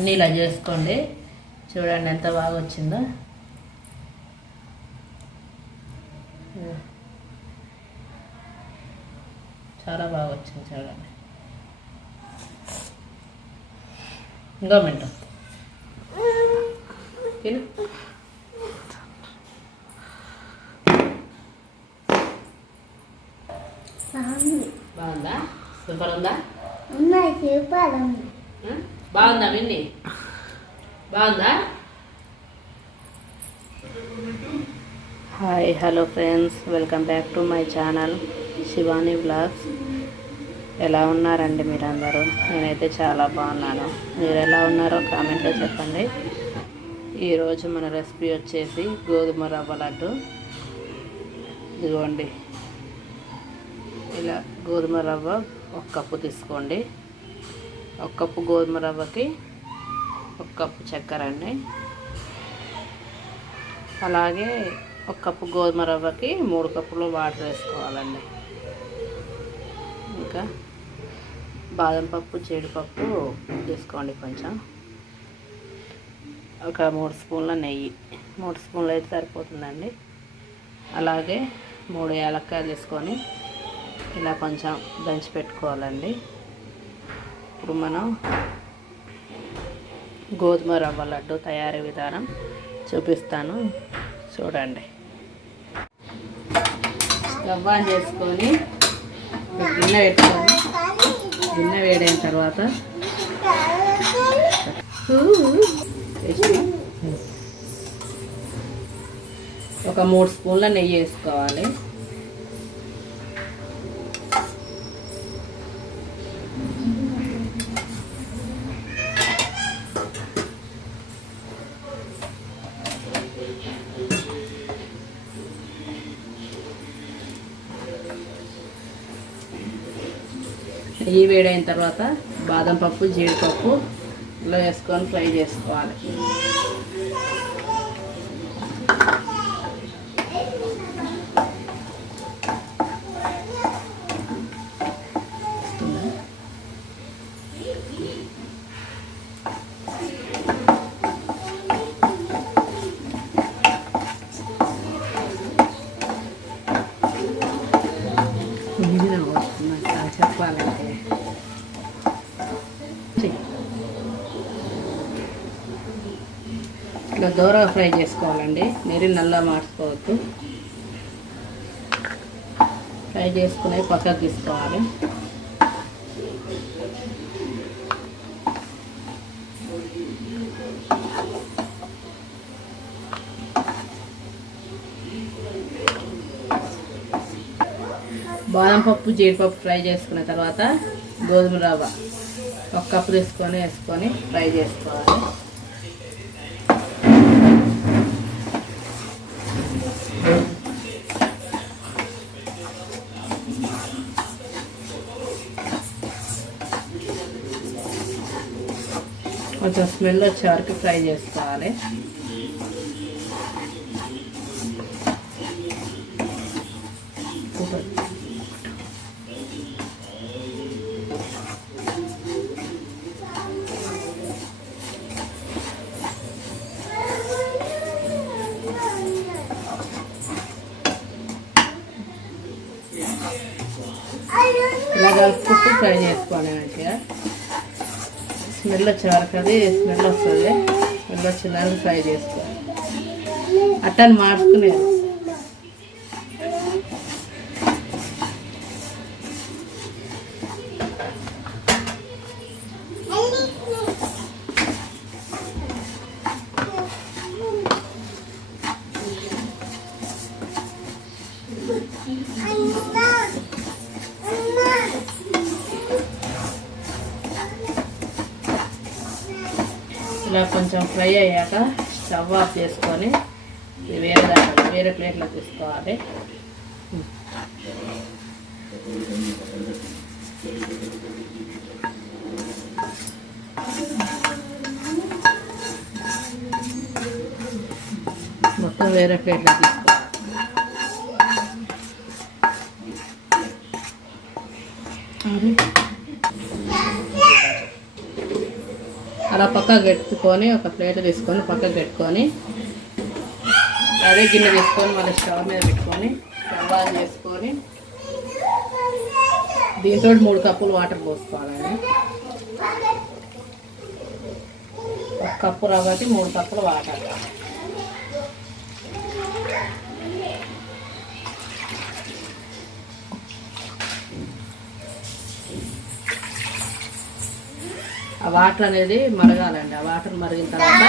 అన్నీ ఇలా చేసుకోండి. చూడండి ఎంత బాగా వచ్చిందో. చాలా బాగా వచ్చింది చూడండి. ఇంకో మింట తిను. బాగుందా? సూపర్ ఉందా? ఉన్నాయి సూపర్ ఉంది? బాగుందా విన్ని బాగుందా? Hi hello friends. Welcome back to my channel Shivani blogs ఎలా ఉన్నారండి మీరందరూ? నేనైతే చాలా బాగున్నాను. మీరు ఎలా ఉన్నారో కామెంట్లో చెప్పండి. ఈరోజు మన రెసిపీ వచ్చేసి గోధుమ రవ్వ లడ్డు. ఇదిగోండి. ఇలా గోధుమ రవ్వ ఒక కప్పు తీసుకోండి. ఒక కప్పు గోధుమ రవ్వకి ఒక కప్పు చక్కెర అండి. అలాగే ఒక కప్పు గోధుమ రవ్వకి మూడు కప్పులు వాటర్ వేసుకోవాలండి. ఇంకా బాదం పప్పు జీడిపప్పు తీసుకోండి కొంచెం. ఒక మూడు స్పూన్ల నెయ్యి. మూడు స్పూన్లు అయితే సరిపోతుందండి. అలాగే మూడు యాలక్కాయలు తీసుకొని ఇలా కొంచెం దంచి పెట్టుకోవాలండి. ఇప్పుడు మనం గోధుమ రవ్వ లడ్డు తయారీ విధానం చూపిస్తాను. చూడండి. స్టవ్ చేసుకొని గిన్నె పెట్టుకొని గిన్నె వేడైన తర్వాత ఒక మూడు స్పూన్ల నెయ్యి వేసుకోవాలి. నెయ్యి వేడైన తర్వాత బాదం పప్పు జీడిపప్పు ఇలా వేసుకొని ఫ్రై చేసుకోవాలి ఇది నాకు వస్తుంది అసలు చెప్పాలంటే చెయ్. ఇలా దూరం ఫ్రై చేసుకోవాలండి. మీరు నల్ల మార్చుకోవద్దు. ఫ్రై చేసుకుని పక్కకు తీసుకోవాలి. బాదం పప్పు జీడిపప్పు ఫ్రై చేసుకున్న తర్వాత గోధుమ రవ్వ ఒక కప్పు తీసుకొని వేసుకొని ఫ్రై చేసుకోవాలి. కొంచెం స్మెల్ వచ్చే వరకు ఫ్రై చేసుకోవాలి. ఇలా కలుపుకుంటూ ఫ్రై చేసుకోవాలి మంచిగా. స్మెల్ వచ్చే వరకు అది స్మెల్ వస్తుంది. స్మెల్ వచ్చిన ఫ్రై చేసుకో అట్టని మార్చుకునేది. ఇలా కొంచెం ఫ్రై అయ్యాక స్టవ్ ఆఫ్ చేసుకొని వేరే వేరే ప్లేట్లో తీసుకోవాలి. మొత్తం వేరే ప్లేట్లో తీసుకోవాలి అలా పక్కకు పెట్టుకొని ఒక ప్లేట్ తీసుకొని పక్కకు పెట్టుకొని అదే గిన్నె తీసుకొని మళ్ళీ స్టవ్ మీద పెట్టుకొని స్టవ్ ఆన్ చేసుకొని దీంతో మూడు కప్పులు వాటర్ పోసుకోవాలండి ఒక కప్పు రవ్వకి మూడు కప్పులు వాటర్ ఆ వాటర్ అనేది మరగాలండి. ఆ వాటర్ మరిగిన తర్వాత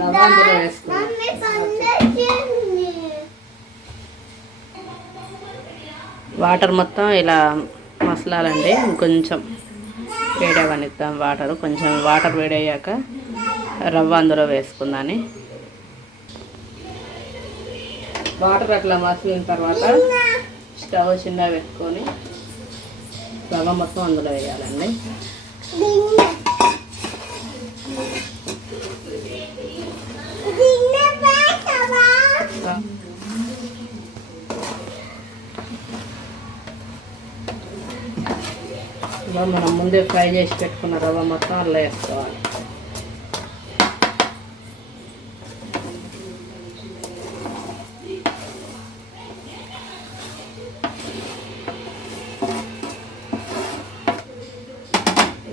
రవ్వ అందులో పండేసింది వాటర్ మొత్తం ఇలా మసలాలండి. ఇంకొంచెం వేడవనిద్దాం వాటర్. కొంచెం వాటర్ వేడయ్యాక రవ్వ అందులో వేసుకుందాని. వాటర్ అట్లా మసిలిన తర్వాత స్టవ్ చిన్న పెట్టుకొని రవ్వ మొత్తం అందులో వేయాలండి. మనం ముందే ఫ్రై చేసి పెట్టుకున్న రవ్వ మొత్తం అలా వేసుకోవాలి.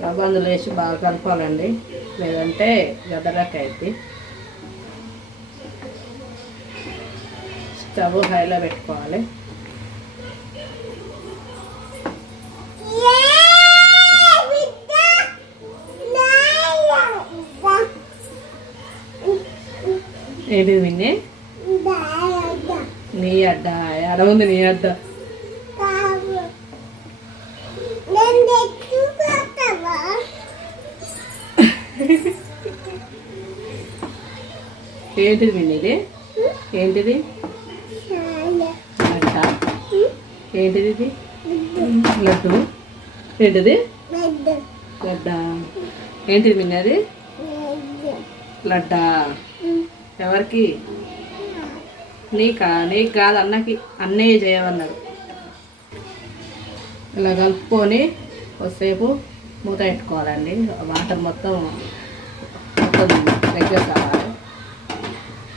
రవ్వ అందులో వేసి బాగా కలపాలండి లేదంటే గదరక స్టవ్ హైలో పెట్టుకోవాలి. ఏంటిది విన్నీ నీ అడ్డ. ఉంది నీ అడ్డ. ఏంటిది విన్నీ ఇది? ఏంటిది? అడ్డ. ఏంటిది ఇది? లడ్డు. ఏంటిది? లడ్డ. ఏంటిది విన్నీ అది? పెద్ద లడ్డా. ఎవరికి? నీకా? నీకు కాదు అన్నకి. అన్నయ్య చేయమన్నాడు ఇలా కలుపుకొని కొద్దిసేపు మూత పెట్టుకోవాలండి. వాటర్ మొత్తం మొత్తం దగ్గర కావాలి.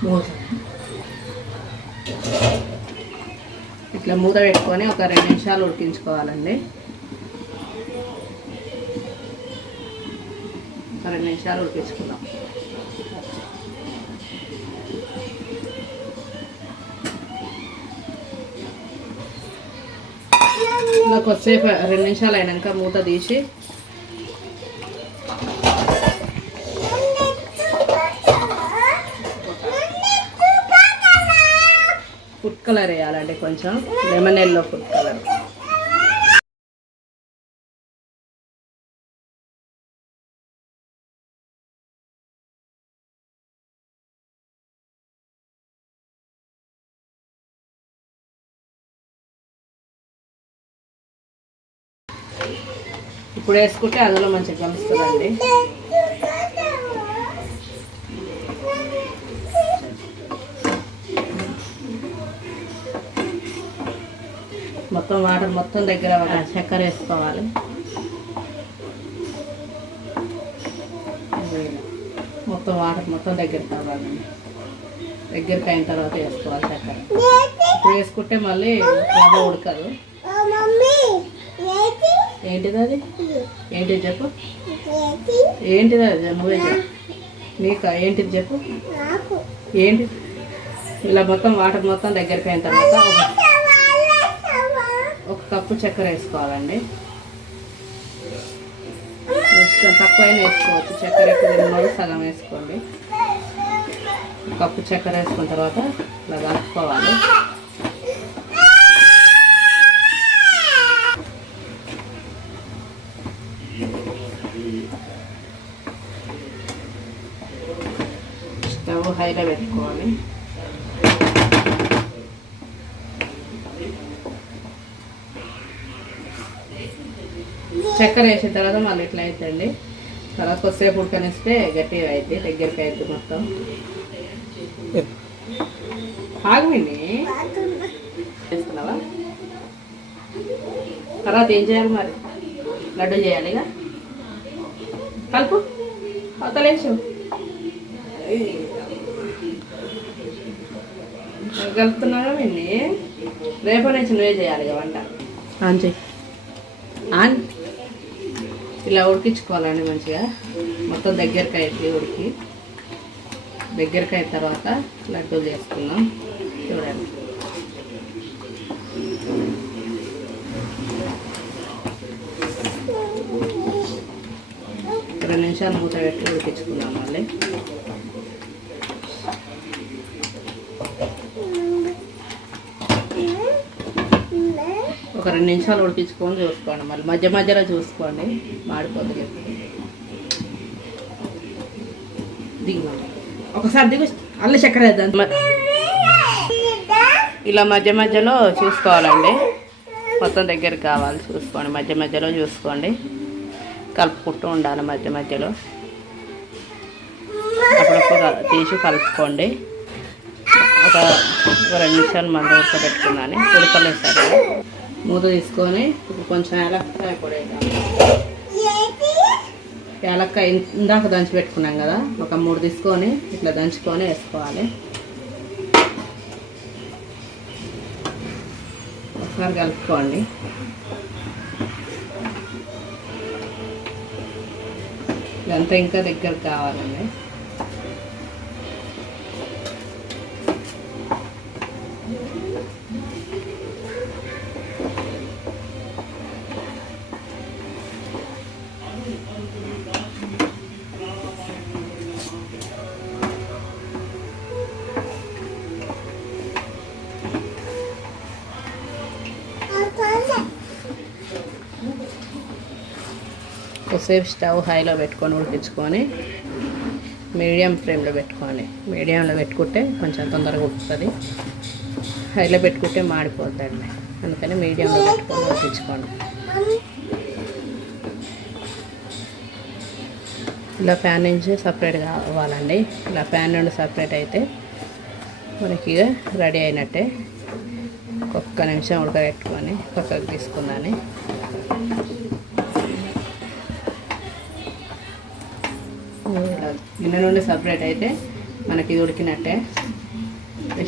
మూత. ఇట్లా మూత పెట్టుకొని ఒక రెండు నిమిషాలు ఉడికించుకోవాలండి. ఒక రెండు నిమిషాలు ఉడికించుకుందాం. ఇలా కొద్దిసేపు రెండు నిమిషాలు అయినాక మూత తీసి ఫుడ్ కలర్ వేయాలండి కొంచెం. Lemon yellow food colour. ఇప్పుడు వేసుకుంటే అందులో మంచిగా కలుస్తుందండి మొత్తం వాటర్ మొత్తం దగ్గర చక్కెర వేసుకోవాలి. మొత్తం వాటర్ మొత్తం దగ్గర కావాలండి దగ్గరికి అయిన తర్వాత వేసుకోవాలి చక్కెర. ఇప్పుడు వేసుకుంటే మళ్ళీ బాగా ఉడకదు. మమ్మీ ఏంటిది అది? ఏంటిది చెప్పు. ఏంటి ఏంటిది అది? నువ్వే చెప్పు. నీకు? ఏంటిది చెప్పు. ఏంటి? ఇలా మొత్తం వాటర్ మొత్తం దగ్గరికి అయిన తర్వాత ఒక- కప్పు చక్కెర వేసుకోవాలండి. ఇష్టం తక్కువైనా వేసుకోవచ్చు. చక్కెర ఎక్కువ తిన్నవాడు సగం వేసుకోండి. ఒక కప్పు చక్కెర వేసుకున్న తర్వాత ఇలా కలుపుకోవాలి స్టవ్ హైలో పెట్టుకోవాలి. చక్కెర వేసిన తర్వాత మళ్ళీ ఇట్లా అవుతుందండి తర్వాత కొద్దిసేపు ఉడకనిస్తే గట్టిగా అవుతుంది దగ్గరికి అవుతుంది మొత్తం. ఆగమండి. చేస్తున్నావా తర్వాత ఏం చేయాలి మరి? లడ్డు చేయాలి ఇక. కలుపు. అవతలేసు కలుపుతున్నాగా విన్ని రేపు నుంచి నువ్వే చేయాలి వంట. ఆన్ చెయ్యి ఆన్. ఇలా ఉడికించుకోవాలండి మంచిగా. మొత్తం దగ్గరికి అయితే ఉడికి. దగ్గరికి అయిన తర్వాత లడ్డూలు చేసుకుందాం. చూడండి. రెండు నిమిషాలు మూత పెట్టి ఉడికించుకుందాం మళ్ళీ. ఒక రెండు నిమిషాలు ఉడికించుకొని చూసుకోండి మళ్ళీ. మధ్య మధ్యలో చూసుకోండి. మాడిపోతుంది దిగు ఒకసారి దిగు. అల్ల చక్కెర వేద్దాం. మ- ఇలా మధ్య మధ్యలో చూసుకోవాలండి. మొత్తం దగ్గర కావాలి. చూసుకోండి. మధ్య మధ్యలో చూసుకోండి. కలుపుకుంటూ ఉండాలి మధ్య మధ్యలో. అప్పుడప్పుడు తీసి కలుపుకోండి. ఒక ఒక రెండు నిమిషాలు మంద ఉడకబెట్టుకున్నాను. ఉడకలేదు సరే మూత తీసుకొని ఇప్పుడు కొంచెం ఏలక్కాయ పొడి వేద్దాం. ఏలక్కాయ ఇందాక దంచి పెట్టుకున్నాం కదా ఒక మూడు తీసుకొని ఇట్లా దంచుకొని వేసుకోవాలి. ఒకసారి కలుపుకోండి. ఇదంతా ఇంకా దగ్గర కావాలండి. కొద్దిసేపు స్టవ్ హైలో పెట్టుకొని ఉడికించుకొని మీడియం ఫ్లేమ్లో పెట్టుకోవాలి. మీడియంలో పెట్టుకుంటే కొంచెం తొందరగా ఉడుకుతుంది. హైలో పెట్టుకుంటే మాడిపోతుంది అందుకని మీడియంలో పెట్టుకొని ఉడికించుకోండి. ఇలా ప్యాన్ నుంచి సపరేట్ కావాలండి. ఇలా ప్యాన్ నుండి సపరేట్ అయితే మనకి రెడీ అయినట్టే. ఒక్క నిమిషం ఉడకబెట్టుకొని పక్కకు తీసుకున్నాను గిన్నె నుండి సపరేట్ అయితే మనకి ఇది ఉడికినట్టే.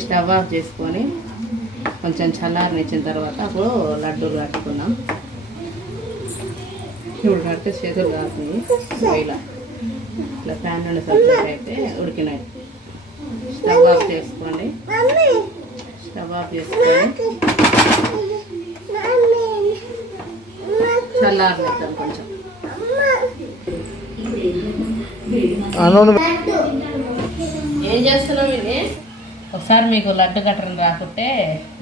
స్టవ్ ఆఫ్ చేసుకొని కొంచెం చల్లారనిచ్చిన తర్వాత అప్పుడు లడ్డూలు కట్టుకున్నాం. ఇప్పుడు కడితే చేతులు కాస్తుంది ఇలా ఇట్లా ప్యాన్ నుండి సపరేట్ అయితే ఉడికినాయి. స్టవ్ ఆఫ్ చేసుకోండి. స్టవ్ ఆఫ్ చేసుకొని చల్లారనిద్దాం కొంచెం. ఏం చేస్తున్నాం ఇది? ఒకసారి మీకు లడ్డు కట్టడం రాకుంటే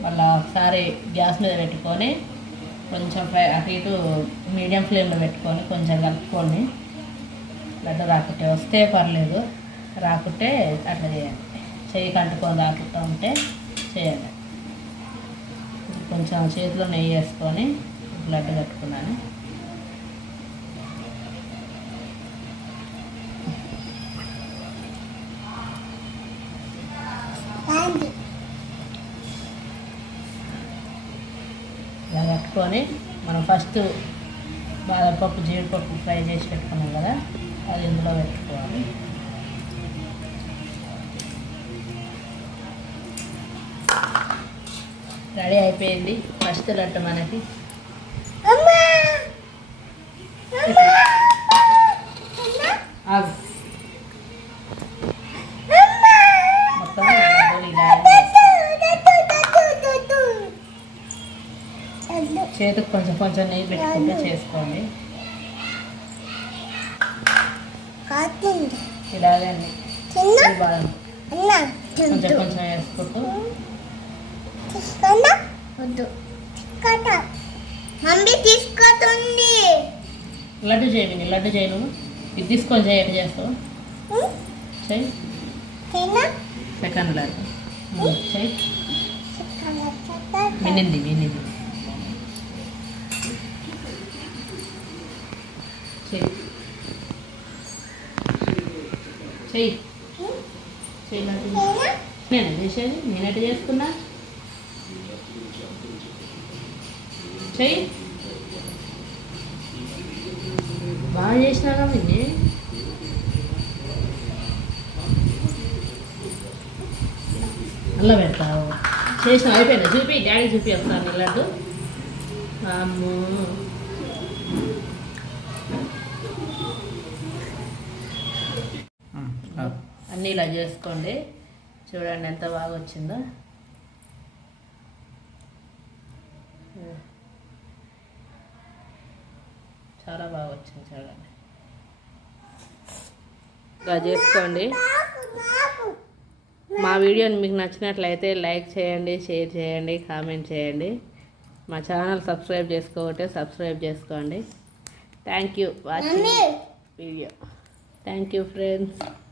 మళ్ళీ ఒకసారి గ్యాస్ మీద పెట్టుకొని కొంచెం ఫ్రై అటు ఇటు మీడియం ఫ్లేమ్లో పెట్టుకొని కొంచెం కలుపుకొని లడ్డు రాకుంటే వస్తే పర్లేదు. రాకుంటే అట్లా చేయండి చెయ్యి కంటుకొని రాకుండా ఉంటే చేయండి కొంచెం చేతిలో నెయ్యి వేసుకొని లడ్డు కట్టుకున్నాను ఇలా కట్టుకొని మనం ఫస్ట్ బాదపప్పు జీడిపప్పు ఫ్రై చేసి పెట్టుకున్నాం కదా అది ఇందులో పెట్టుకోవాలి. రెడీ అయిపోయింది. ఫస్ట్ లడ్డు మనకి. కొంచెం నెయ్యి పెట్టుకుంటే చేసుకోండి. ఇలాగే అన్ని ఈ బాదం కొంచెం కొంచెం వేసుకుంటూ. మమ్మీ తీసుకొస్తుంది. లడ్డు చేయి విని లడ్డు చేయి నువ్వు. ఇది తీసుకొని చేయి ఎట్లా చేస్తావు? చేయి. సెకండ్ లడ్డు చేయి. వినింది వినింది చెయ్యి. చెయ్యి. చెయ్యి నేనే చేసేది? నేనట్టు చేసుకున్నా? చెయ్యి. బాగా చేసినాగా విని అల్ల పెడతావు. చేసిన అయిపోయింది? చూపి డాడీ చూపి వస్తాను ఇల్లద్దు అమ్మో. అన్నీ ఇలా చేసుకోండి. చూడండి ఎంత బాగా వచ్చిందో. చాలా బాగా వచ్చింది చూడండి. ఇలా చేసుకోండి. మా వీడియోని మీకు నచ్చినట్లయితే లైక్ చేయండి షేర్ చేయండి కామెంట్ చేయండి. మా ఛానల్ సబ్స్క్రైబ్ చేసుకోకపోతే సబ్స్క్రైబ్ చేసుకోండి. Thank you watching video thank you friends